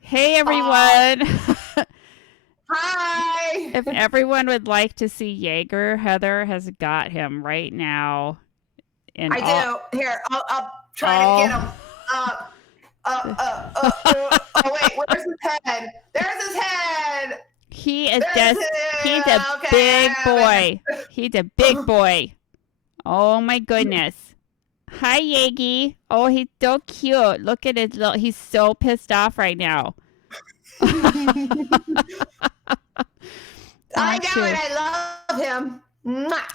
Hey, everyone. Hi. If everyone would like to see Jaeger, Heather has got him right now. I do. Here, I'll try to get him. Oh, wait, where's his head? There's his head. He is There's he's him. a Okay, big boy. He's a big boy. Oh, my goodness. Hi, Yagi. Oh, he's so cute. Look at his little, he's so pissed off right now. I know it. I love him.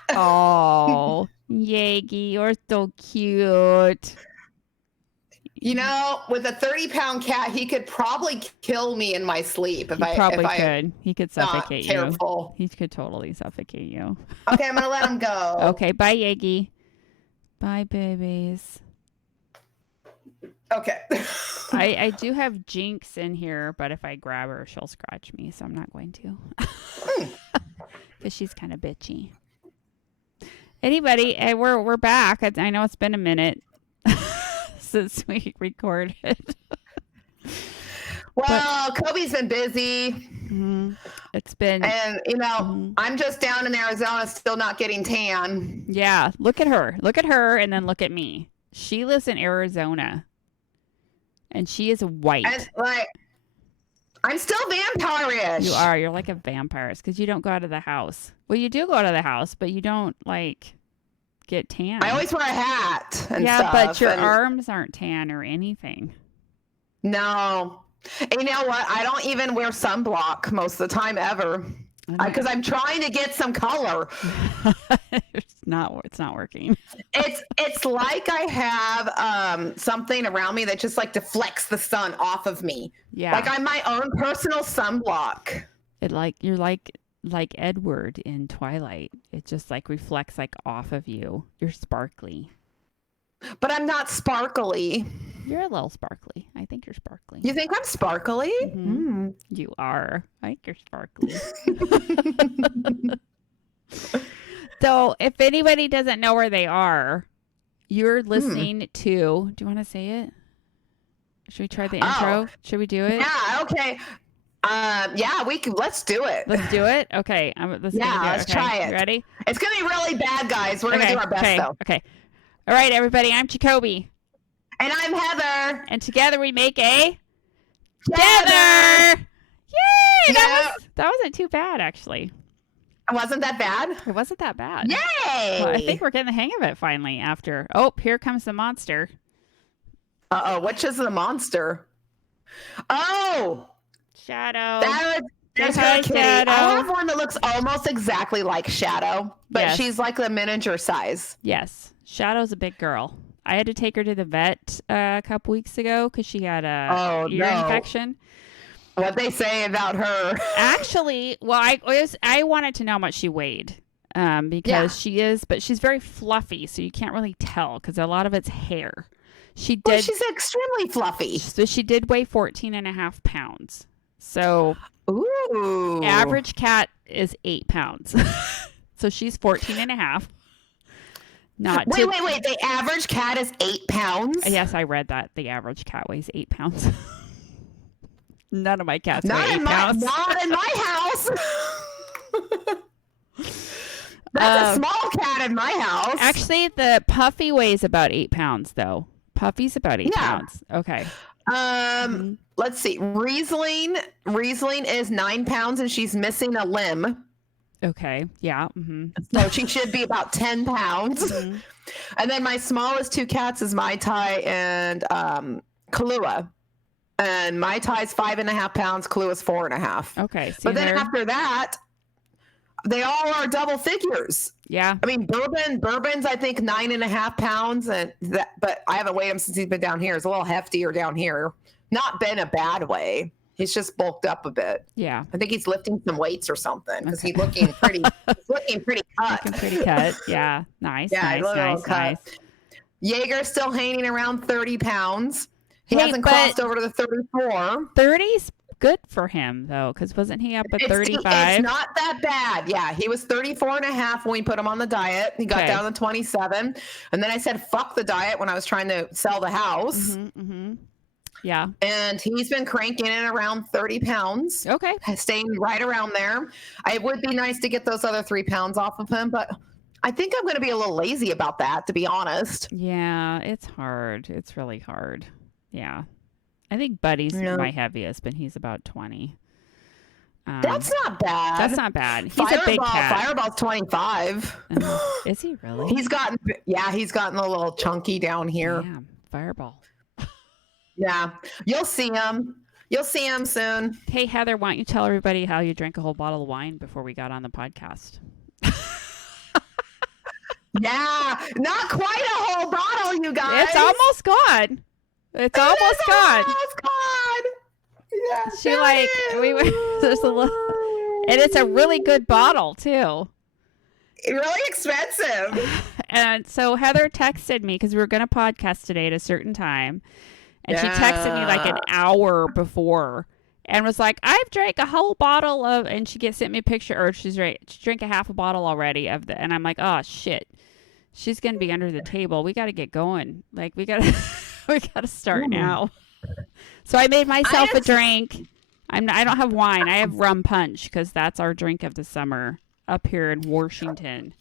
Oh, Yagi, you're so cute. You know, with a 30-pound cat, he could probably kill me in my sleep. He could suffocate you. Careful. He could totally suffocate you. Okay, I'm going to let him go. Okay, bye, Yagi. Bye, babies. Okay. I do have Jinx in here, but if I grab her, she'll scratch me, so I'm not going to. Because she's kind of bitchy. Anybody, we're back. I know it's been a minute since we recorded. Well, Kobe's been busy. Mm-hmm. It's been... And, you know, I'm just down in Arizona still not getting tan. Yeah, look at her. Look at her, and then look at me. She lives in Arizona. And she is white. And, like, I'm still vampire-ish. You are. You're like a vampire because you don't go out of the house. Well, you do go out of the house, but you don't, like, get tan. I always wear a hat and yeah, stuff. But your arms aren't tan or anything. No. And you know what? I don't even wear sunblock most of the time ever. Because I'm trying to get some color. It's not working. It's like I have something around me that just like deflects the sun off of me. Yeah. Like I'm my own personal sunblock. You're like Edward in Twilight. It just like reflects like off of you. You're sparkly. But I'm not sparkly. You're a little sparkly. I think you're sparkly. You think I'm sparkly? Mm-hmm. You are. I think you're sparkly. So if anybody doesn't know where they are, you're listening to... Do you want to say it? Should we try the intro? Should we do it? Yeah, okay. Yeah, let's do it. Let's do it? Okay. Let's try it. You ready? It's going to be really bad, guys. We're going to do our best, though. Okay. All right, everybody. I'm Jacoby. And I'm Heather. And together we make a... Together! Yay! Yeah. That wasn't too bad, actually. Wasn't that bad? It wasn't that bad. Yay! Well, I think we're getting the hang of it finally after... Oh, here comes the monster. Uh-oh, which is the monster? Oh! Shadow. That's her kitty. Shadow. I have one that looks almost exactly like Shadow, but she's like the miniature size. Yes. Shadow's a big girl. I had to take her to the vet a couple weeks ago because she had a ear infection. What they say about her? Actually, well, I wanted to know how much she weighed because but she's very fluffy, so you can't really tell because a lot of it's hair. She's extremely fluffy. So she did weigh 14.5 pounds. So average cat is 8 pounds. So she's 14.5. Wait. The average cat is 8 pounds? Yes, I read that. The average cat weighs 8 pounds. None of my cats weigh 8 pounds. Not in my house. That's a small cat in my house. Actually, the puppy weighs about 8 pounds, though. Puppy's about 8 pounds. Okay. Let's see. Riesling is 9 pounds, and she's missing a limb. Okay. Yeah. Mm-hmm. So she should be about 10 pounds. Mm-hmm. And then my smallest two cats is Mai Tai and Kahlua. And Mai Tai's 5.5 pounds. Kalua's 4.5. Okay. But then after that, they all are double figures. Yeah. I mean, Bourbon's I think 9.5 pounds, but I haven't weighed him since he's been down here. It's a little heftier down here. Not been a bad way. He's just bulked up a bit. Yeah. I think he's lifting some weights or something because he's looking pretty cut. Looking pretty cut. Yeah. Nice. Yeah, nice. Jaeger's still hanging around 30 pounds. He hasn't crossed over to the 34. 30's good for him, though, because wasn't he up at 35? It's not that bad. Yeah, he was 34.5 when we put him on the diet. He got down to 27. And then I said, fuck the diet when I was trying to sell the house. Mm-hmm, mm-hmm. Yeah. And he's been cranking in around 30 pounds. Okay. Staying right around there. It would be nice to get those other 3 pounds off of him, but I think I'm going to be a little lazy about that, to be honest. Yeah, it's hard. It's really hard. Yeah. I think Buddy's my heaviest, but he's about 20. That's not bad. That's not bad. He's a big cat. Fireball's 25. Is he really? He's gotten a little chunky down here. Yeah, Fireball. Yeah, you'll see him. You'll see him soon. Hey, Heather, why don't you tell everybody how you drank a whole bottle of wine before we got on the podcast? Yeah, not quite a whole bottle, you guys. It's almost gone. It's almost gone. Yeah, she like we were there's a little, and it's a really good bottle too. Really expensive. And so Heather texted me because we were going to podcast today at a certain time, and she texted me like an hour before and was like, "I've drank a whole bottle of," and she sent me a picture, or she drank a half a bottle already of the, and I'm like, "Oh shit, she's gonna be under the table. We got to get going. Like we got to start now." So I made myself a drink. I don't have wine. I have rum punch because that's our drink of the summer up here in Washington.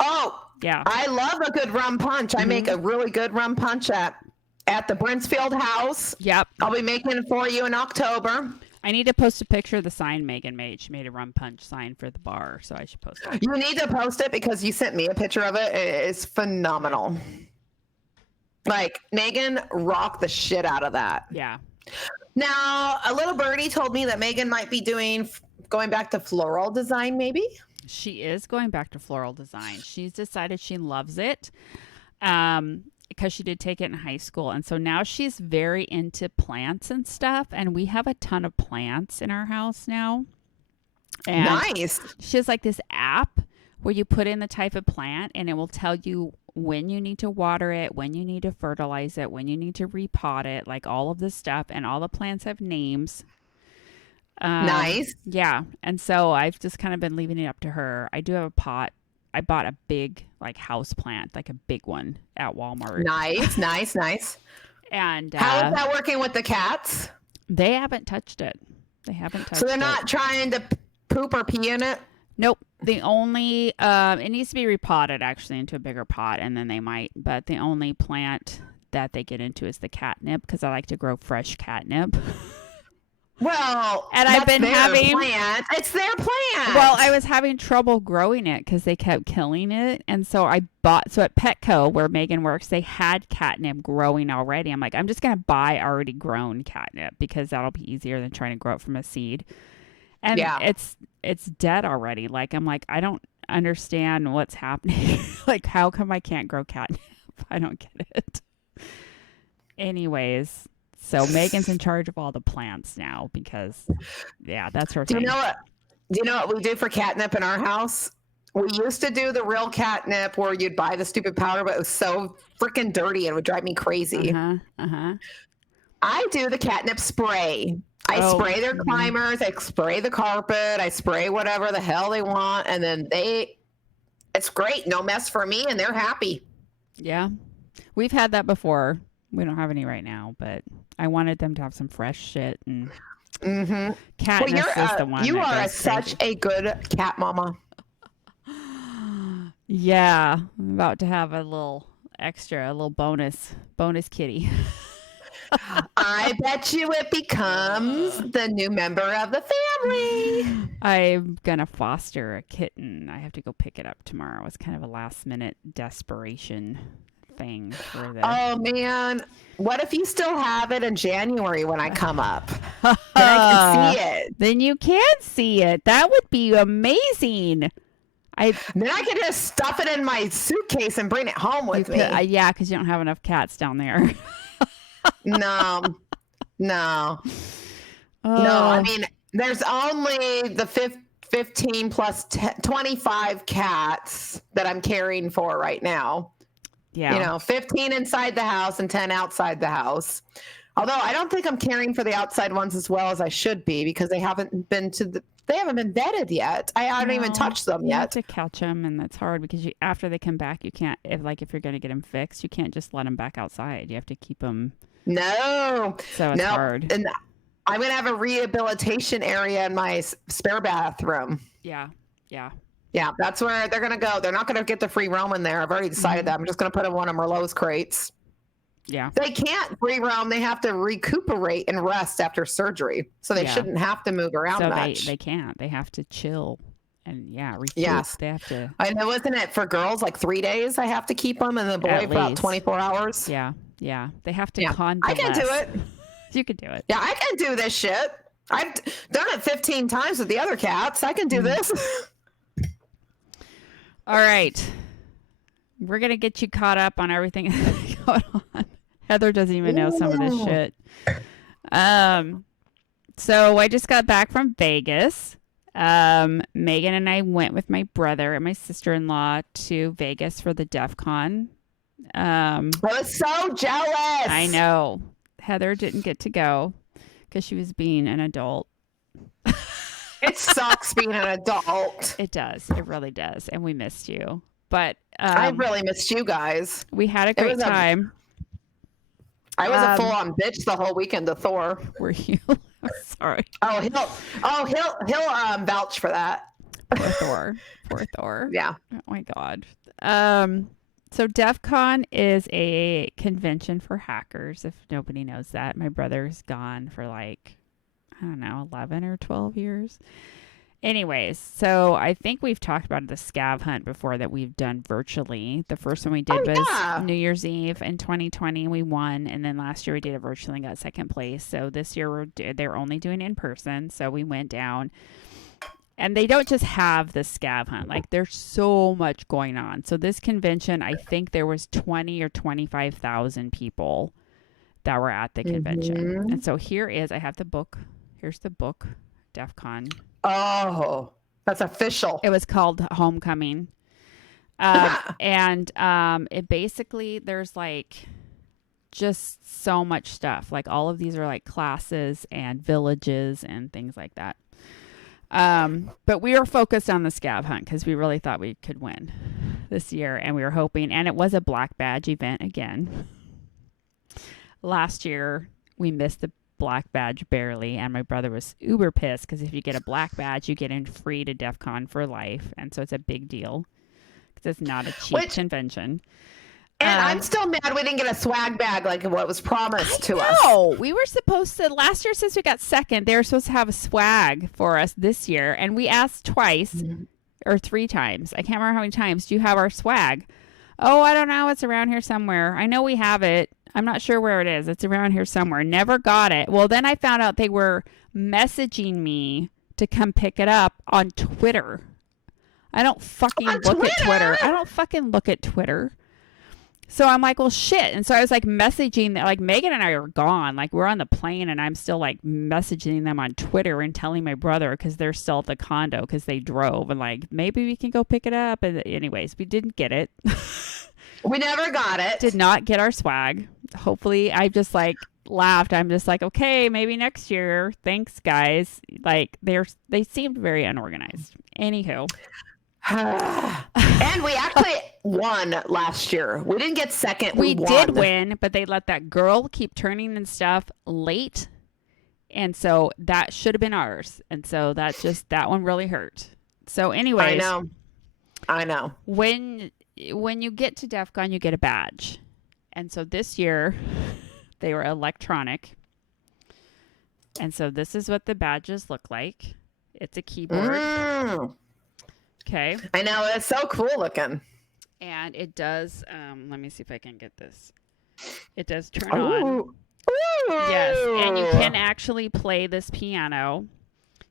Oh, yeah. I love a good rum punch. I make a really good rum punch at the Brinsfield house. Yep. I'll be making it for you in October. I need to post a picture of the sign Megan made. She made a rum punch sign for the bar, so I should post it. You need to post it because you sent me a picture of it. It's phenomenal. Like, Megan rocked the shit out of that. Yeah. Now, a little birdie told me that Megan might be going back to floral design, maybe? She is going back to floral design. She's decided she loves it because she did take it in high school. And so now she's very into plants and stuff. And we have a ton of plants in our house now. And nice. She has like this app where you put in the type of plant and it will tell you when you need to water it, when you need to fertilize it, when you need to repot it, like all of this stuff. And all the plants have names. Nice. Yeah. And so I've just kind of been leaving it up to her. I do have a pot. I bought a big like house plant, like a big one at Walmart. Nice. And how is that working with the cats? They haven't touched it. So they're not trying to poop or pee in it? Nope. The only, it needs to be repotted actually into a bigger pot and then they might, but the only plant that they get into is the catnip because I like to grow fresh catnip. Well, and I've been having plant. It's their plant. Well, I was having trouble growing it because they kept killing it, and so I bought. So at Petco, where Megan works, they had catnip growing already. I'm like, I'm just gonna buy already grown catnip because that'll be easier than trying to grow it from a seed. And it's dead already. Like I'm like, I don't understand what's happening. Like, how come I can't grow catnip? I don't get it. Anyways. So Megan's in charge of all the plants now because, that's her thing. Do you know what we do for catnip in our house? We used to do the real catnip where you'd buy the stupid powder, but it was so freaking dirty it would drive me crazy. I do the catnip spray. I spray their climbers. I spray the carpet. I spray whatever the hell they want, and then it's great. No mess for me, and they're happy. Yeah, we've had that before. We don't have any right now, but I wanted them to have some fresh shit and Katniss is the one. You are such a good cat mama. Yeah, I'm about to have a little bonus kitty. I bet you it becomes the new member of the family. I'm gonna foster a kitten. I have to go pick it up tomorrow. It's kind of a last minute desperation thing for the... Oh man, what if you still have it in January when I come up? Then I can see it. Then you can see it. That would be amazing. Then I can just stuff it in my suitcase and bring it home with me. Yeah, because you don't have enough cats down there. No. I mean, there's only the 15 plus 25 cats that I'm caring for right now. Yeah. 15 inside the house and 10 outside the house. Although I don't think I'm caring for the outside ones as well as I should be because they haven't been to They haven't been bedded yet. I haven't even touched them You have yet. to catch them, and that's hard because after they come back, you can't. If you're going to get them fixed, you can't just let them back outside. You have to keep them. No, So it's hard. And I'm gonna have a rehabilitation area in my spare bathroom. Yeah. Yeah, that's where they're gonna go. They're not gonna get the free roam in there. I've already decided that. I'm just gonna put them in one of Merlot's crates. Yeah. They can't free roam. They have to recuperate and rest resurgery. So they shouldn't have to move around much. They can't. They have to chill and recoup. Yes. They have to. I know, isn't it for girls like 3 days I have to keep them, and the boy for about 24 hours? Yeah. They have to convalesce. I can do it. You can do it. Yeah, I can do this shit. I've done it 15 times with the other cats. I can do this. All right. We're going to get you caught up on everything going on. Heather doesn't even know some of this shit. So I just got back from Vegas. Megan and I went with my brother and my sister-in-law to Vegas for the DEFCON. I was so jealous. I know. Heather didn't get to go because she was being an adult. It sucks being an adult. It does. It really does. And we missed you. But I really missed you guys. We had a great time. I was a full-on bitch the whole weekend to Thor. Were you? Sorry. He'll vouch for that. Poor Thor. Yeah. Oh my God. So DEFCON is a convention for hackers, if nobody knows that. My brother's gone for 11 or 12 years. Anyways, so I think we've talked about the scav hunt before that we've done virtually. The first one we did was New Year's Eve in 2020. We won. And then last year we did it virtually and got second place. So this year they're only doing it in person. So we went down. And they don't just have the scav hunt. There's so much going on. So this convention, I think there was 20 or 25,000 people that were at the convention. Mm-hmm. And so I have the book. Here's the book, DEFCON. Oh, that's official. It was called Homecoming. And it basically, there's just so much stuff. All of these are classes and villages and things like that. But we were focused on the scav hunt because we really thought we could win this year, and we were hoping, and it was a black badge event again. Last year we missed the black badge barely, and my brother was uber pissed because if you get a black badge you get in free to DEFCON for life, and so it's a big deal because it's not a cheap convention. And I'm still mad we didn't get a swag bag like what was promised to us. No, we were supposed to, last year since we got second, they were supposed to have a swag for us this year. And we asked twice or 3 times. I can't remember how many times. Do you have our swag? Oh, I don't know. It's around here somewhere. I know we have it. I'm not sure where it is. It's around here somewhere. Never got it. Well, then I found out they were messaging me to come pick it up on Twitter. I don't fucking look at Twitter. I don't fucking look at Twitter. So I'm like, well, shit. And so I was messaging, Megan and I are gone. We're on the plane and I'm still messaging them on Twitter and telling my brother because they're still at the condo because they drove and maybe we can go pick it up. And anyways, we didn't get it. We never got it. Did not get our swag. Hopefully, I just laughed. I'm just okay, maybe next year. Thanks, guys. They seemed very unorganized. Anywho. And we actually won last year. We didn't get second. We did win, but they let that girl keep turning and stuff late. And so that should have been ours. And so that one really hurt. So anyways. I know. When you get to DEFCON, you get a badge. And so this year, they were electronic. And so this is what the badges look like. It's a keyboard. Okay. I know. It's so cool looking. And it does, let me see if I can get this. It does turn on. Ooh. Yes. And you can actually play this piano.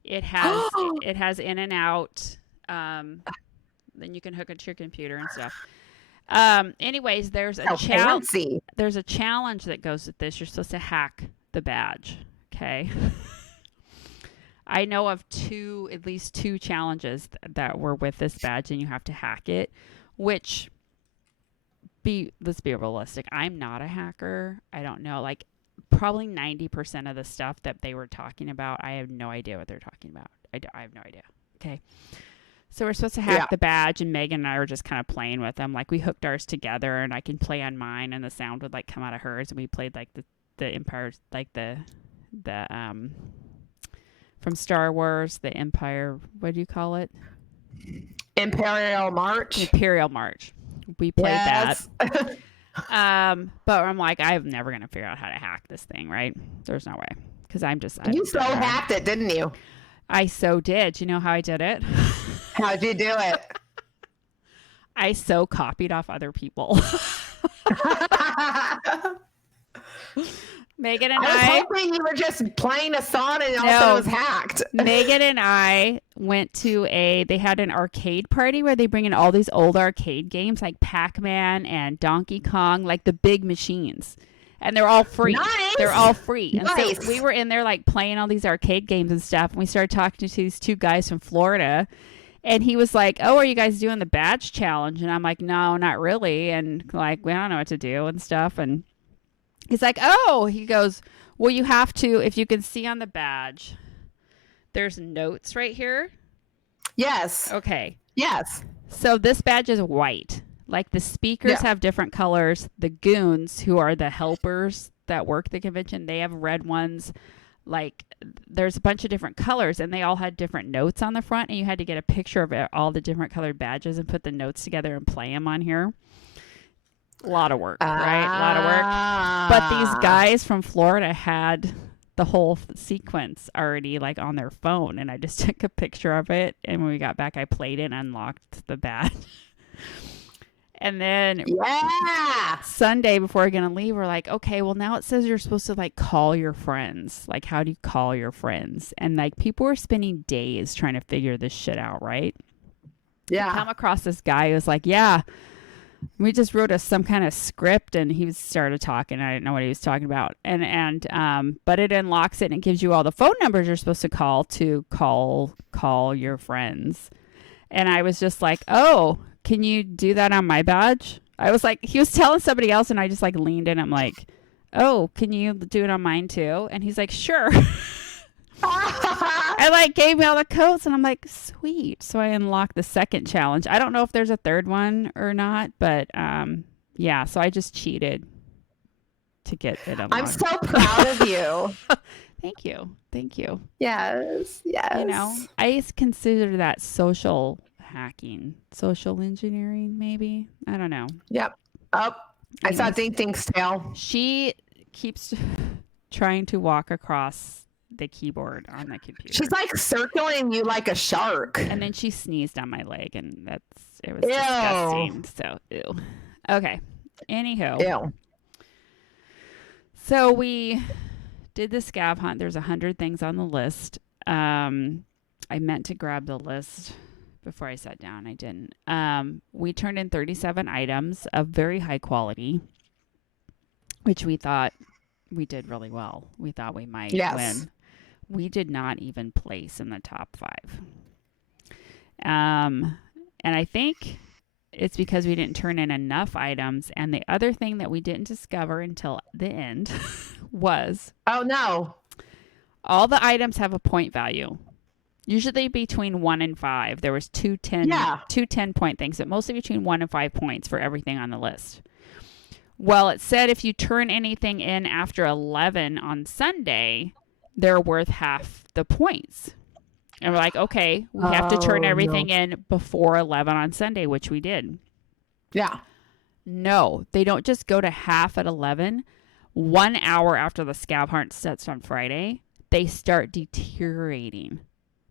It has in and out. Then you can hook it to your computer and stuff. Anyways, there's a challenge. There's a challenge that goes with this. You're supposed to hack the badge. Okay. I know of at least two challenges that were with this badge, and you have to hack it. Which, let's be realistic. I'm not a hacker. I don't know. probably 90% of the stuff that they were talking about, I have no idea what they're talking about. I have no idea. Okay. So we're supposed to hack the badge, and Megan and I were just kind of playing with them. Like, we hooked ours together, and I can play on mine, and the sound would, like, come out of hers, and we played, like, the Empire, like, the from Star Wars, the Empire, what do you call it? Imperial March. Imperial March. We played that. But I'm like, I'm never going to figure out how to hack this thing, right? There's no way. Because You so hacked it, didn't you? I so did. Do you know how I did it? How'd you do it? I so copied off other people. Megan and I was hoping you were just playing a song and also it was hacked. Megan and I went to they had an arcade party where they bring in all these old arcade games like Pac-Man and Donkey Kong, like the big machines. And they're all free. Nice. They're all free. And Nice. so we were in there like playing all these arcade games and stuff. And we started talking to these two guys from Florida. And he was like, "Oh, are you guys doing the badge challenge?" And I'm like, "No, not really." And like, we don't know what to do and stuff. And he's like, "Oh," he goes, "Well, you have to, if you can see on the badge, there's notes right here." Yes. Okay. Yes. So this badge is white. Like, the speakers have different colors. The goons, who are the helpers that work the convention, they have red ones. Like, there's a bunch of different colors, and they all had different notes on the front, and you had to get a picture of all the different colored badges and put the notes together and play them on here. A lot of work, right? A lot of work. But these guys from Florida had the whole sequence already, like, on their phone, and I just took a picture of it, and when we got back, I played it and unlocked the badge. And then Sunday, before we're going to leave, we're like, okay, well, now it says you're supposed to, like, call your friends. Like, how do you call your friends? And, like, people were spending days trying to figure this shit out, right? Yeah. I come across this guy who was like, yeah, we just wrote some kind of script, and he started talking. I didn't know what he was talking about. But it unlocks it, and it gives you all the phone numbers you're supposed to call your friends. And I was just like, oh, can you do that on my badge? I was like, he was telling somebody else, and I just, like, leaned in. I'm like, oh, can you do it on mine too? And he's like, sure. I, like, gave me all the codes, and I'm like, sweet. So I unlocked the second challenge. I don't know if there's a third one or not, but yeah, so I just cheated to get it unlocked. I'm so proud of you. Thank you. Yes. You know, I consider that social hacking, social engineering, maybe. I don't know. Yep. Oh, I saw Ding Ding's tail. She keeps trying to walk across the keyboard on the computer. She's like circling you like a shark. And then she sneezed on my leg, and it was disgusting. So, ew. Okay. Anywho. Ew. So we did the scav hunt. There's 100 things on the list. I meant to grab the list before I sat down. I didn't. We turned in 37 items of very high quality, which we thought we did really well. We thought we might win. We did not even place in the top 5. And I think it's because we didn't turn in enough items. And the other thing that we didn't discover until the end was... Oh, no. All the items have a point value. Usually between 1 and 5. There was two 10-point things, but mostly between 1 and 5 points for everything on the list. Well, it said if you turn anything in after 11 on Sunday, they're worth half the points. And we're like, okay, we have to turn everything in before 11 on Sunday, which we did. Yeah. No, they don't just go to half at 11. 1 hour after the scav hunt sets on Friday, they start deteriorating.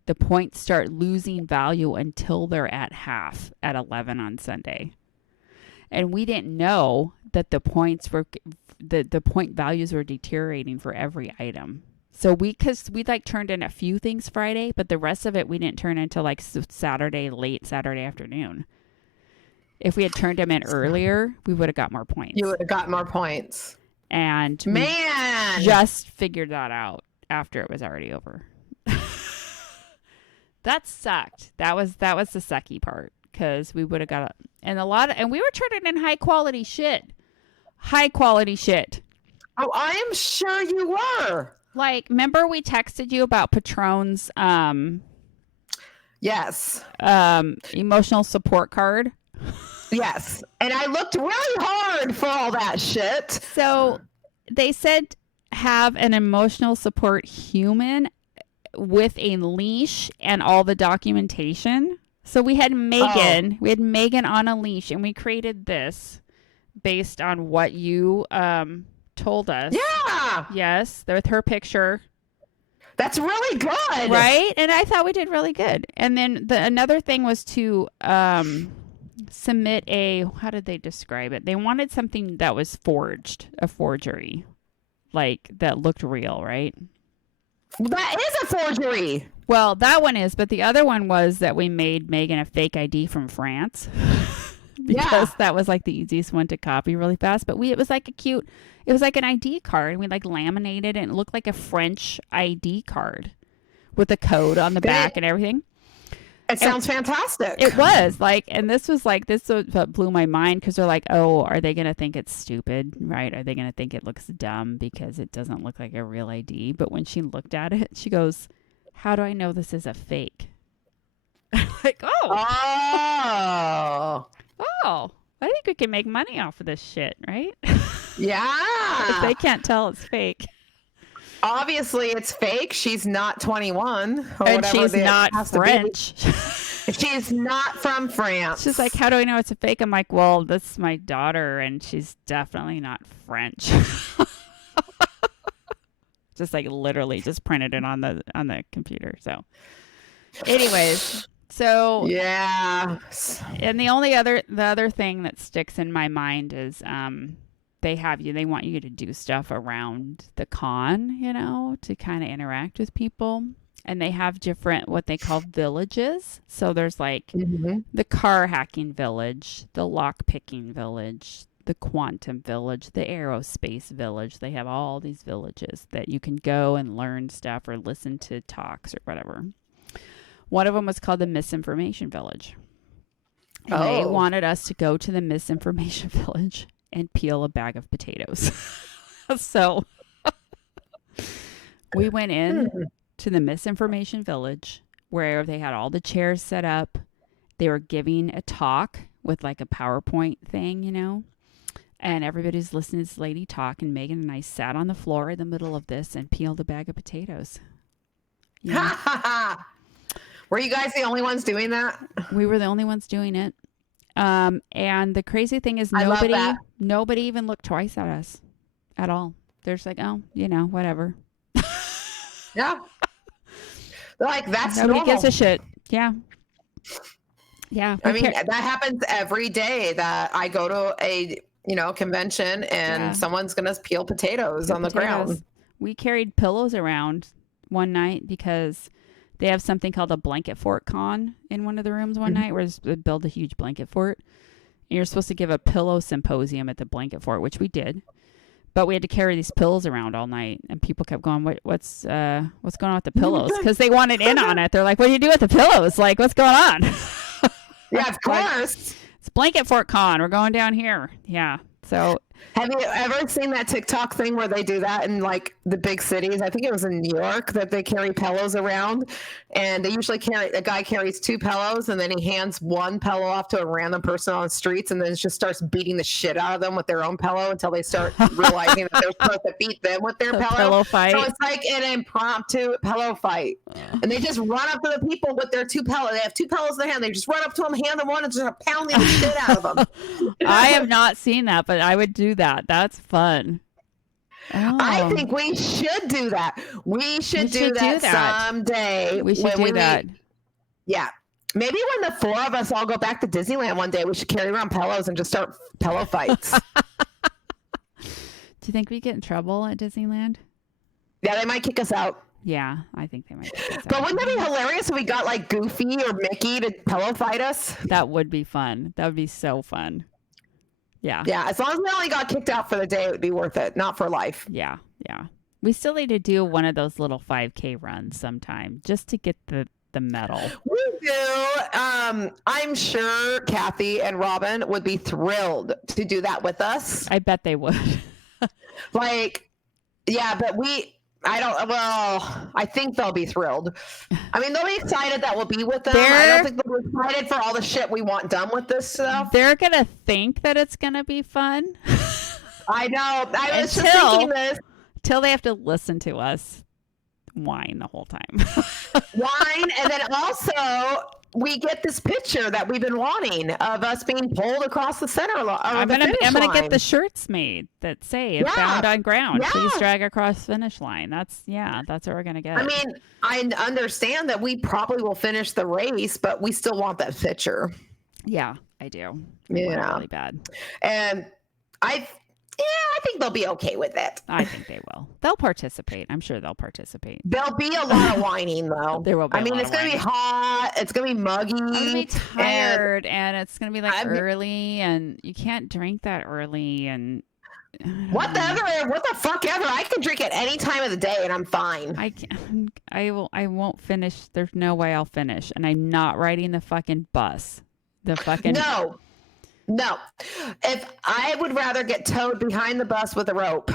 The points start losing value until they're at half at 11 on Sunday. And we didn't know that the points were the point values were deteriorating for every item. So we like turned in a few things Friday, but the rest of it we didn't turn until like late Saturday afternoon. If we had turned them in earlier, we would have got more points. You would have got more points. And man, just figured that out after it was already over. That sucked. That was the sucky part, because we would have got and we were turning in high quality shit. Oh, I am sure you were. Like, remember we texted you about Patron's Yes. emotional support card? Yes. And I looked really hard for all that shit. So they said have an emotional support human with a leash and all the documentation. So we had Megan. Oh. We had Megan on a leash, and we created this based on what you told us. Yeah. Yes, with her picture. That's really good. Right? And I thought we did really good. And then another thing was to submit how did they describe it? They wanted something that was forged, a forgery, like that looked real, right? That is a forgery. Well, that one is, but the other one was that we made Megan a fake ID from France because that was like the easiest one to copy really fast. But it was like it was like an ID card, and we like laminated it, and it looked like a French ID card with a code on the back and everything. It sounds fantastic. It was like, and this was what blew my mind, because they're like, oh, are they going to think it's stupid, right? Are they going to think it looks dumb because it doesn't look like a real ID? But when she looked at it, she goes, how do I know this is a fake? Like, oh, I think we can make money off of this shit, right? Yeah. If they can't tell it's fake. Obviously, it's fake. She's not 21. And she's not French. She's not from France. She's like, how do I know it's a fake? I'm like, well, this is my daughter, and she's definitely not French. Just like literally just printed it on the computer. So anyways, yeah. And the other thing that sticks in my mind is they want you to do stuff around the con, to kind of interact with people. And they have different, what they call villages. So there's like the car hacking village, the lock picking village, the quantum village, the aerospace village. They have all these villages that you can go and learn stuff or listen to talks or whatever. One of them was called the misinformation village. And they wanted us to go to the misinformation village and peel a bag of potatoes. So we went in to the misinformation village where they had all the chairs set up. They were giving a talk with like a PowerPoint thing, and everybody's listening to this lady talk, and Megan and I sat on the floor in the middle of this and peeled a bag of potatoes. Were you guys the only ones doing that? We were the only ones doing it. And the crazy thing is nobody even looked twice at us at all. They're just like, oh, whatever. Yeah. Like, that's nobody normal. gives a shit. Yeah. Yeah. I mean, that happens every day that I go to a, convention and someone's going to peel potatoes on the ground. We carried pillows around one night because they have something called a blanket fort con in one of the rooms one night, where they build a huge blanket fort. And you're supposed to give a pillow symposium at the blanket fort, which we did. But we had to carry these pillows around all night, and people kept going, what's going on with the pillows? Because they wanted in on it. They're like, what do you do with the pillows? Like, what's going on? Yeah, of course. It's Blanket Fort Con. We're going down here. Yeah. So have you ever seen that TikTok thing where they do that in like the big cities? I think it was in New York that they carry pillows around, and they usually a guy carries 2 pillows, and then he hands one pillow off to a random person on the streets, and then just starts beating the shit out of them with their own pillow until they start realizing that they're supposed to beat them with their pillow fight. So it's like an impromptu pillow fight, and they just run up to the people with their 2 pillows. They have 2 pillows in their hand. They just run up to them, hand them one, and just start pounding the shit out of them. I have not seen that, but I would do that. That's fun. Oh. I think we should do that. We should do that someday. We should do that. Yeah. Maybe when the 4 of us all go back to Disneyland one day, we should carry around pillows and just start pillow fights. Do you think we get in trouble at Disneyland? Yeah, they might kick us out. Yeah, I think they might kick us out. But wouldn't that be hilarious if we got like Goofy or Mickey to pillow fight us? That would be fun. That would be so fun. Yeah. Yeah, as long as we only got kicked out for the day, it would be worth it. Not for life. Yeah, yeah. We still need to do one of those little 5K runs sometime just to get the medal. We do. I'm sure Kathy and Robin would be thrilled to do that with us. I bet they would. Like, Yeah, but I think they'll be thrilled. I mean, they'll be excited that we'll be with them. I don't think they'll be excited for all the shit we want done with this stuff. They're going to think that it's going to be fun. I know. I was just thinking this. Till they have to listen to us whine the whole time. Whine, and then also we get this picture that we've been wanting of us being pulled across the center line. I'm gonna get the shirts made that say "Bound on Ground." Yeah. Please drag across finish line. That's what we're gonna get. I mean, I understand that we probably will finish the race, but we still want that picture. Yeah, I do. Yeah, really bad. And I think they'll be okay with it. I think they will. They'll participate. I'm sure they'll participate. There'll be a lot of whining, though. There will be. I mean, it's going to be hot. It's going to be muggy. I'm going to be tired, and it's going to be early, and you can't drink that early. And what the fuck ever? I can drink at any time of the day, and I'm fine. I won't finish. There's no way I'll finish, and I'm not riding the fucking bus. No. If I would rather get towed behind the bus with a rope.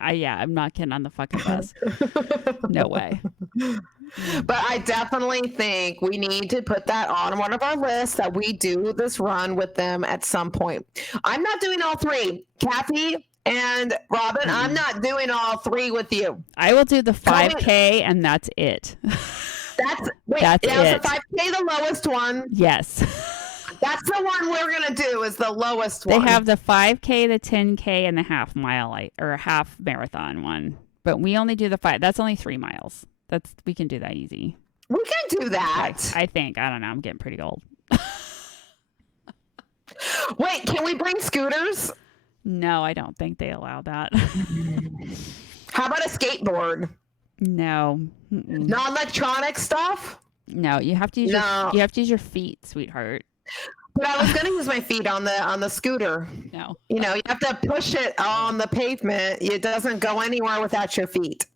I'm not getting on the fucking bus. No way. But I definitely think we need to put that on one of our lists that we do this run with them at some point. I'm not doing all three. Kathy and Robin, I'm not doing all three with you. I will do the 5K and that's it. That's it. The 5K the lowest one? Yes. That's the one we're going to do is the lowest one. They have the 5K, the 10K, and the half mile or half marathon one. But we only do the 5. That's only 3 miles. We can do that easy. We can do that. I think. I don't know. I'm getting pretty old. Wait, can we bring scooters? No, I don't think they allow that. How about a skateboard? No. Non-electronic stuff? No, you have to use your feet, sweetheart. But I was going to use my feet on the scooter. No. You have to push it on the pavement. It doesn't go anywhere without your feet.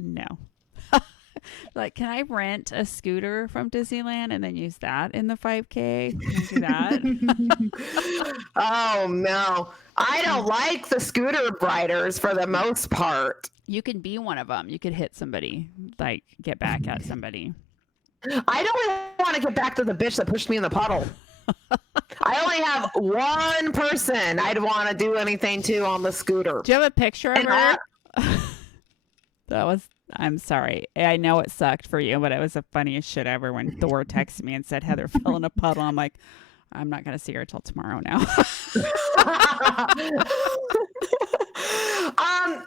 No. Like, can I rent a scooter from Disneyland and then use that in the 5K? Can I do that? Oh, no. I don't like the scooter riders for the most part. You can be one of them. You could hit somebody, like get back at somebody. I don't want to get back to the bitch that pushed me in the puddle. I only have one person I'd want to do anything to on the scooter. Do you have a picture of her? I'm sorry. I know it sucked for you, but it was the funniest shit ever when Thor texted me and said Heather fell in a puddle. I'm like, I'm not going to see her till tomorrow now.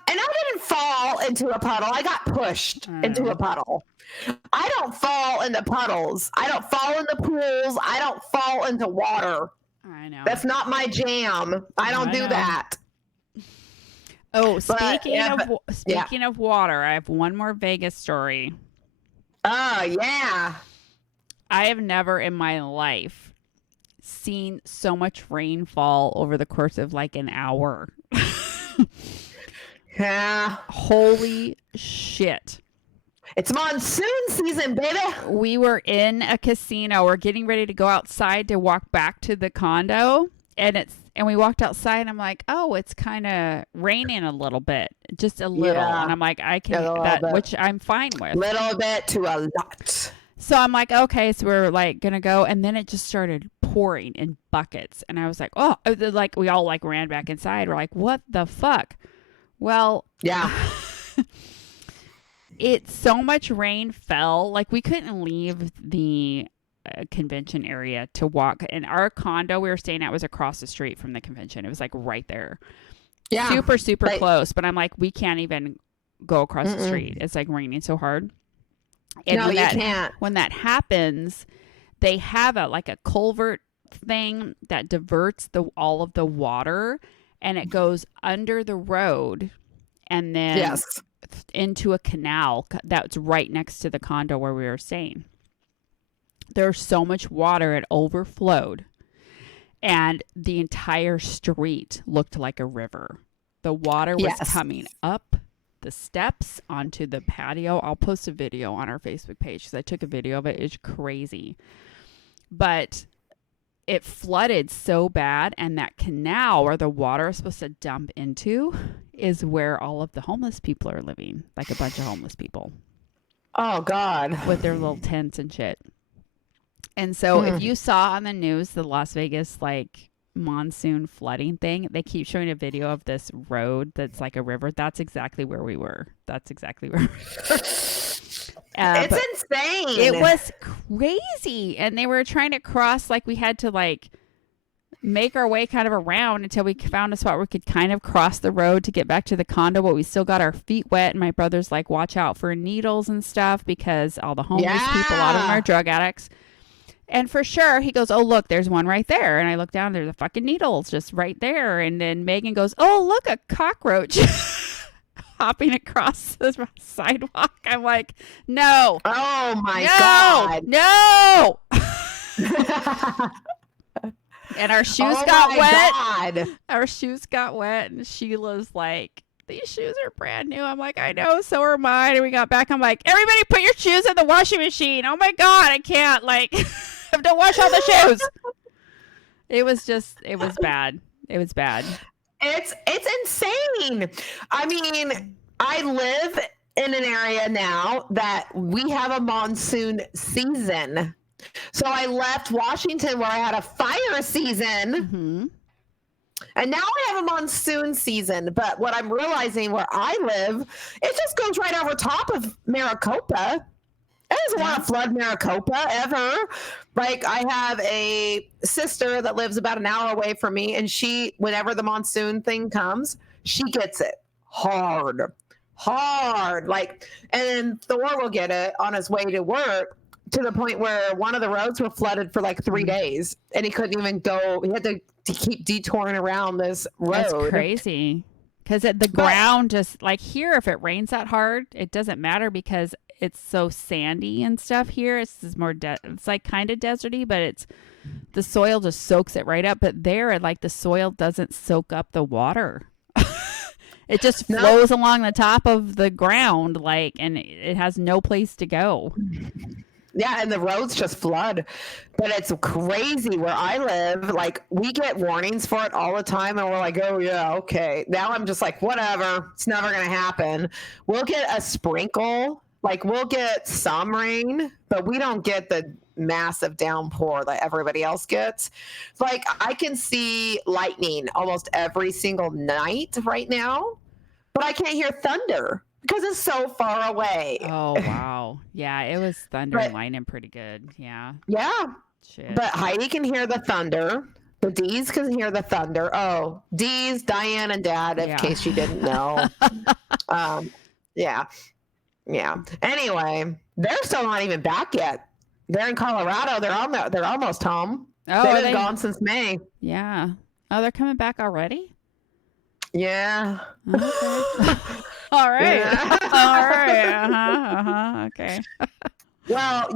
And I didn't fall into a puddle. I got pushed into a puddle. I don't fall into puddles. I don't fall into pools. I don't fall into water. I know. That's not my jam. I don't do that. Oh, speaking of water, I have one more Vegas story. Oh, yeah. I have never in my life seen so much rainfall over the course of like an hour. Yeah. Holy shit. It's monsoon season, baby. We were in a casino. We're getting ready to go outside to walk back to the condo. And we walked outside and I'm like, oh, it's kind of raining a little bit. Just a little. Yeah. And I'm like, which I'm fine with. Little bit to a lot. So I'm like, okay, so we're like going to go. And then it just started pouring in buckets. And I was like, oh, like we all like ran back inside. We're like, what the fuck? Well, yeah. So much rain fell. Like we couldn't leave the convention area to walk. And our condo we were staying at was across the street from the convention. It was like right there. Yeah. Super, super close. But I'm like, we can't even go across the street. It's like raining so hard. And no, you can't. When that happens, they have a culvert thing that diverts all of the water, and it goes under the road, and then into a canal that's right next to the condo where we were staying. There's so much water, it overflowed, and the entire street looked like a river. The water was coming up the steps onto the patio. I'll post a video on our Facebook page because I took a video of it. It's crazy. But it flooded so bad, and that canal where the water is supposed to dump into is where all of the homeless people are living, like a bunch of homeless people Oh God. with their little tents and shit. And so if you saw on the news the Las Vegas like monsoon flooding thing, they keep showing a video of this road that's like a river. That's exactly where we were. That's exactly where we were. It's insane. It was crazy. And they were trying to cross, like we had to like make our way kind of around until we found a spot where we could kind of cross the road to get back to the condo, but we still got our feet wet. And my brother's like, watch out for needles and stuff because all the homeless people, a lot of them are drug addicts. And for sure, he goes, oh, look, there's one right there. And I look down, there's a fucking needles just right there. And then Megan goes, oh, look, a cockroach hopping across the sidewalk. I'm like, no. Oh, my God. No. And our shoes got wet. God. Our shoes got wet. And Sheila's like, these shoes are brand new. I'm like, I know, so are mine. And we got back. I'm like, everybody put your shoes in the washing machine. Oh, my God, I can't. Like, I have to wash all the shoes. It was bad. It was bad. It's insane. I mean, I live in an area now that we have a monsoon season. So I left Washington where I had a fire season. Mm-hmm. And now I have a monsoon season. But what I'm realizing where I live, it just goes right over top of Maricopa. I doesn't want to flood Maricopa ever. Like, I have a sister that lives about an hour away from me, and she, whenever the monsoon thing comes, she gets it hard. Like, and then Thor will get it on his way to work, to the point where one of the roads were flooded for like 3 days, and he couldn't even go. He had to keep detouring around this road. That's crazy. Because the ground just, like here, if it rains that hard, it doesn't matter because it's so sandy and stuff here. It's just more, it's like kind of deserty, but the soil just soaks it right up. But there, like the soil doesn't soak up the water. It just flows along the top of the ground, like, and it has no place to go. Yeah, and the roads just flood. But it's crazy where I live. Like, we get warnings for it all the time, and we're like, oh, yeah, okay. Now I'm just like, whatever. It's never going to happen. We'll get a sprinkle. Like, we'll get some rain, but we don't get the massive downpour that everybody else gets. Like, I can see lightning almost every single night right now, but I can't hear thunder because it's so far away. Oh, wow. Yeah, it was thunder and lightning pretty good. Yeah. Yeah. Shit. But Heidi can hear the thunder. The D's can hear the thunder. Oh, D's, Diane, and Dad, in case you didn't know. Yeah. Yeah. Anyway, they're still not even back yet. They're in Colorado. They're almost home. Oh, They've been gone since May. Yeah. Oh, they're coming back already? Yeah. Okay. All right. Yeah. All right. Okay. Well,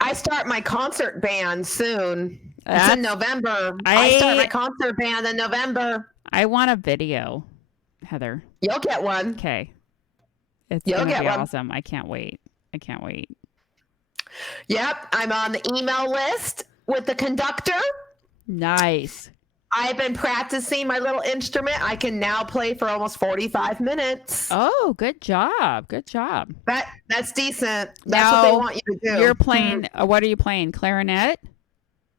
I start my concert band soon. It's in November. I start my concert band in November. I want a video, Heather. You'll get one. Okay. It's going to be awesome. I can't wait. Yep. I'm on the email list with the conductor. Nice. I've been practicing my little instrument. I can now play for almost 45 minutes. Oh, good job. Good job. That's decent. That's what they want you to do. You're playing, what are you playing? Clarinet?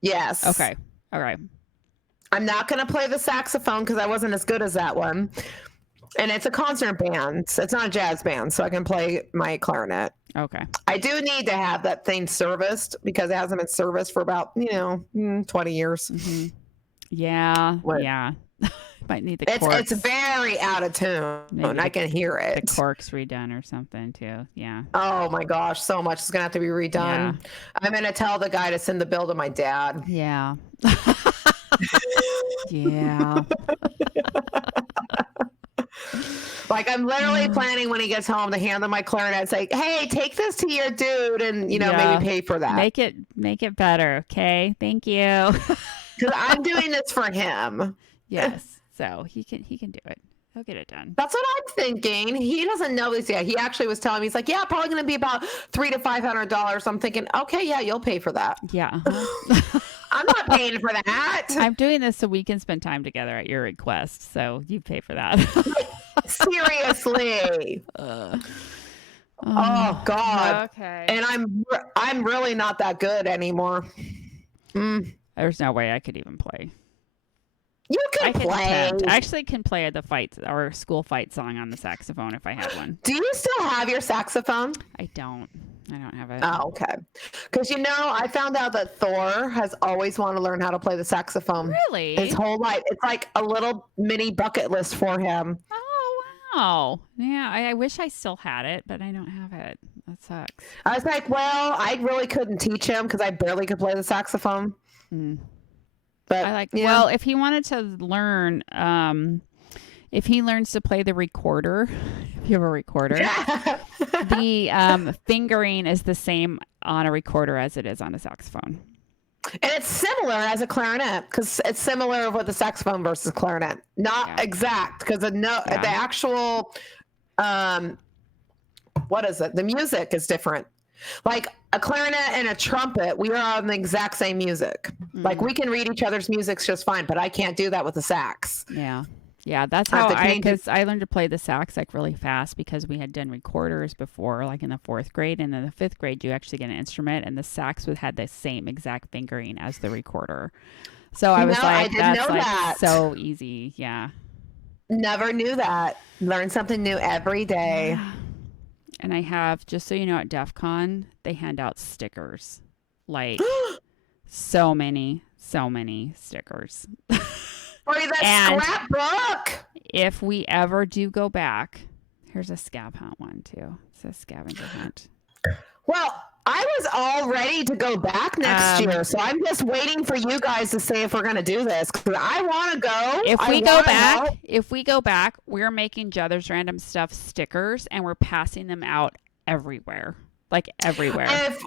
Yes. Okay. All right. I'm not going to play the saxophone because I wasn't as good as that one. And it's a concert band. It's not a jazz band, so I can play my clarinet. Okay. I do need to have that thing serviced because it hasn't been serviced for about, 20 years. Mm-hmm. Yeah. Yeah. Might need the corks. It's very out of tune. Maybe I can hear it. The corks redone or something too. Yeah. Oh my gosh, so much is gonna have to be redone. Yeah. I'm gonna tell the guy to send the bill to my dad. Yeah. Yeah. Like, I'm literally planning when he gets home to hand him my clarinet. It's like, hey, take this to your dude, and maybe pay for that. Make it better, okay? Thank you. Because I'm doing this for him. Yes, so he can do it. He'll get it done. That's what I'm thinking. He doesn't know this yet. He actually was telling me, he's like, yeah, probably going to be about $300 to $500. I'm thinking, okay, yeah, you'll pay for that. Yeah. I'm not paying for that. I'm doing this so we can spend time together at your request. So you pay for that. Seriously. Oh God. Okay. And I'm really not that good anymore. There's no way I could even play. You can play. Attempt. I actually can play the fight or school fight song on the saxophone if I had one. Do you still have your saxophone? I don't have it. Oh, okay. Because I found out that Thor has always wanted to learn how to play the saxophone. Really? His whole life. It's like a little mini bucket list for him. Oh, wow. Yeah, I wish I still had it, but I don't have it. That sucks. I was like, well, I really couldn't teach him because I barely could play the saxophone. But well, if he wanted to learn, if he learns to play the recorder, if you have a recorder, the fingering is the same on a recorder as it is on a saxophone. And it's similar as a clarinet because it's similar with the saxophone versus clarinet. Not exact because the actual, what is it? The music is different. Like a clarinet and a trumpet, we are on the exact same music. Like we can read each other's music just fine, but I can't do that with the sax. Yeah, that's how because I learned to play the sax like really fast because we had done recorders before, like in the 4th grade, and in the 5th grade you actually get an instrument, and the sax had the same exact fingering as the recorder. So I was like, that's like so easy. Yeah. Never knew that. Learn something new every day. Yeah. And I have, just so you know, at DEFCON, they hand out stickers. Like, so many stickers. For that scrapbook. If we ever do go back, here's a scab hunt one, too. It's a scavenger hunt. Well, I was all ready to go back next year, so I'm just waiting for you guys to say if we're going to do this because I want to go. If we go back, we're making Jother's Random Stuff stickers and we're passing them out everywhere, like everywhere. If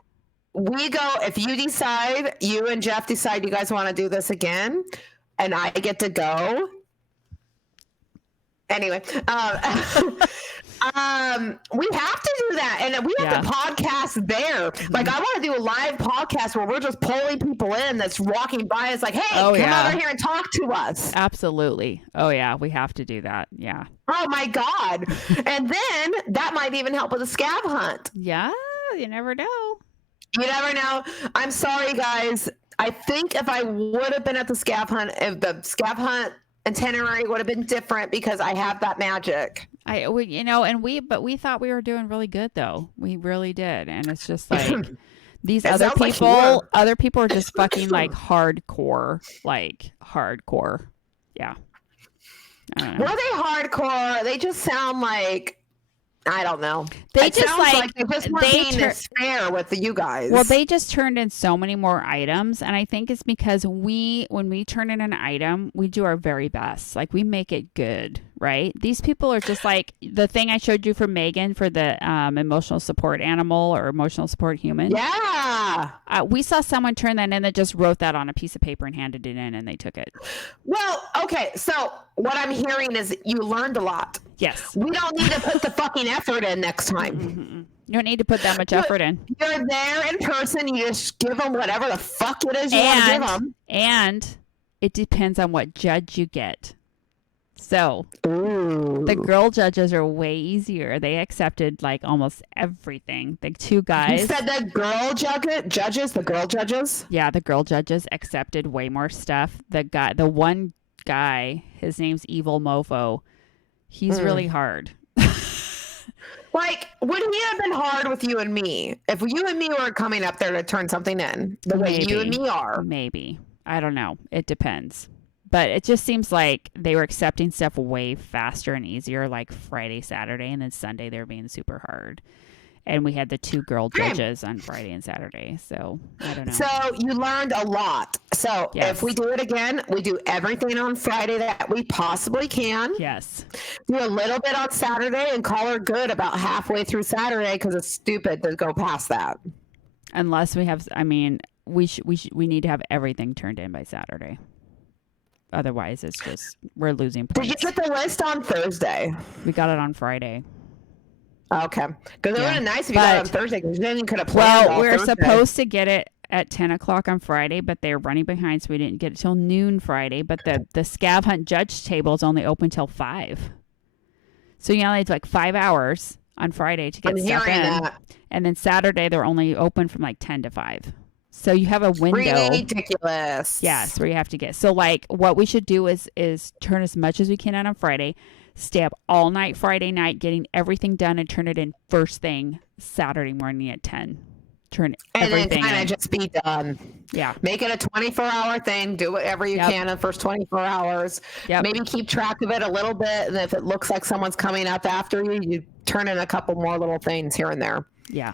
you and Jeff decide you guys want to do this again, and I get to go. Anyway, we have to do that, and we have to podcast there. Like, I want to do a live podcast where we're just pulling people in that's walking by. It's like, hey, come over here and talk to us. Absolutely. Oh yeah, we have to do that. Yeah. Oh my God. And then that might even help with a scab hunt. Yeah, you never know. You never know. I'm sorry, guys. I think if I would have been at the scab hunt, if the scab hunt itinerary would have been different because I have that magic. But we thought we were doing really good though. We really did. And it's just like these other people are just fucking like hardcore. Yeah. I don't know. Were they hardcore? They just sound like, I don't know. They just weren't being as fair with you guys. Well, they just turned in so many more items, and I think it's because when we turn in an item, we do our very best. Like, we make it good, right? These people are just like the thing I showed you for Megan for the emotional support animal or emotional support human. Yeah. We saw someone turn that in that just wrote that on a piece of paper and handed it in, and they took it. Well, okay, so what I'm hearing is you learned a lot. Yes. We don't need to put the fucking effort in next time. Mm-hmm. You don't need to put that much effort in. You're there in person. You just give them whatever the fuck it is you want to give them. And it depends on what judge you get. So the girl judges are way easier. They accepted like almost everything. The 2 guys. You said the girl judges? Yeah, the girl judges accepted way more stuff. The one guy, his name's Evil Mofo. He's really hard. Like, would he have been hard with you and me? If you and me were coming up there to turn something in, the way you and me are. Maybe. I don't know. It depends. But it just seems like they were accepting stuff way faster and easier, like Friday, Saturday, and then Sunday they were being super hard. And we had the 2 girl judges on Friday and Saturday. So, I don't know. So, you learned a lot. So, if we do it again, we do everything on Friday that we possibly can. Yes. Do a little bit on Saturday and call her good about halfway through Saturday because it's stupid to go past that. Unless we have, we need to have everything turned in by Saturday. Otherwise, it's just, we're losing points. Did you get the list on Thursday? We got it on Friday. Okay. Because it would have been nice if you got it on Thursday because then you could have planned Well, we're supposed to get it at 10 o'clock on Friday, but they were running behind, so we didn't get it till noon Friday. But the scav hunt judge table is only open till 5. So you only have like 5 hours on Friday to get stuff in. That. And then Saturday, they're only open from like 10 to 5. So you have a window. Ridiculous. Yes, where you have to get. So like what we should do is turn as much as we can on Friday, stay up all night Friday night, getting everything done, and turn it in first thing Saturday morning at 10. Turn everything in. And then kind of just be done. Yeah. Make it a 24-hour thing. Do whatever you can in the first 24 hours. Yep. Maybe keep track of it a little bit. And if it looks like someone's coming up after you, you turn in a couple more little things here and there. Yeah.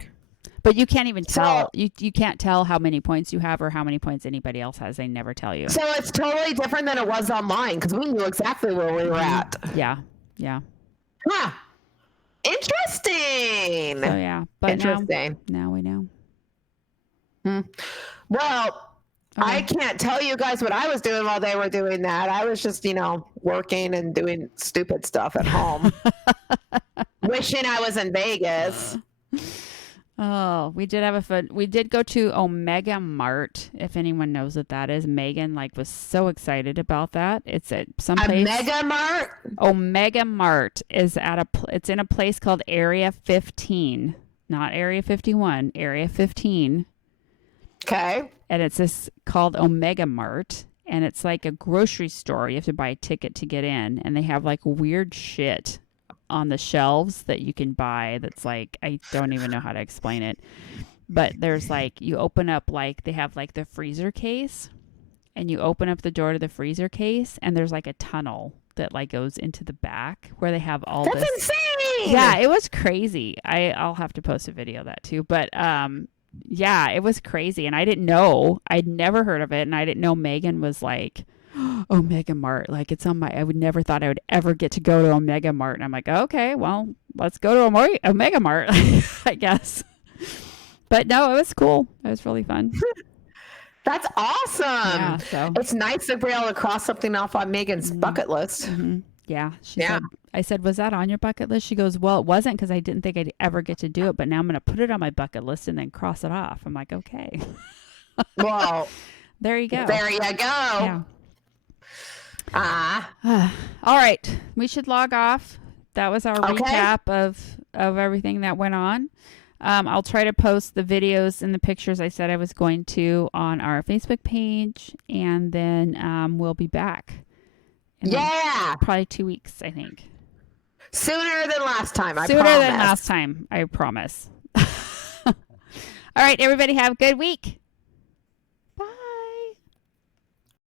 But you can't even tell. You can't tell how many points you have or how many points anybody else has. They never tell you. So it's totally different than it was online because we knew exactly where we were at. Yeah. Yeah. Huh. Interesting. So yeah. But interesting. Now we know. Well, I can't tell you guys what I was doing while they were doing that. I was just, working and doing stupid stuff at home. Wishing I was in Vegas. Oh, we did have a fun. We did go to Omega Mart. If anyone knows what that is, Megan was so excited about that. It's at some place. Omega Mart. Omega Mart is it's in a place called Area 15, not Area 51. Area 15. Okay. And it's called Omega Mart, and it's like a grocery store. You have to buy a ticket to get in, and they have like weird shit on the shelves that you can buy that's like, I don't even know how to explain it, but there's like, you open up, like they have like the freezer case, and you open up the door to the freezer case, and there's like a tunnel that like goes into the back where they have all That's this. Insane. Yeah, it was crazy. I'll have to post a video of that too, but yeah, it was crazy, and I didn't know. I'd never heard of it, and I didn't know Megan was like, Omega Mart, like it's on I would never thought I would ever get to go to Omega Mart. And I'm like, okay, well, let's go to Omega Mart, I guess. But no, it was cool. It was really fun. That's awesome. Yeah, so it's nice to be able to cross something off on Megan's bucket list. Mm-hmm. Yeah. She said, I said, was that on your bucket list? She goes, well, it wasn't because I didn't think I'd ever get to do it, but now I'm going to put it on my bucket list and then cross it off. I'm like, okay. Well, there you go. There you go. Yeah. All right. We should log off. That was our recap of everything that went on. I'll try to post the videos and the pictures I said I was going to on our Facebook page, and then we'll be back. Probably 2 weeks, I think. Sooner than last time, I promise. Sooner than last time, I promise. All right, everybody have a good week.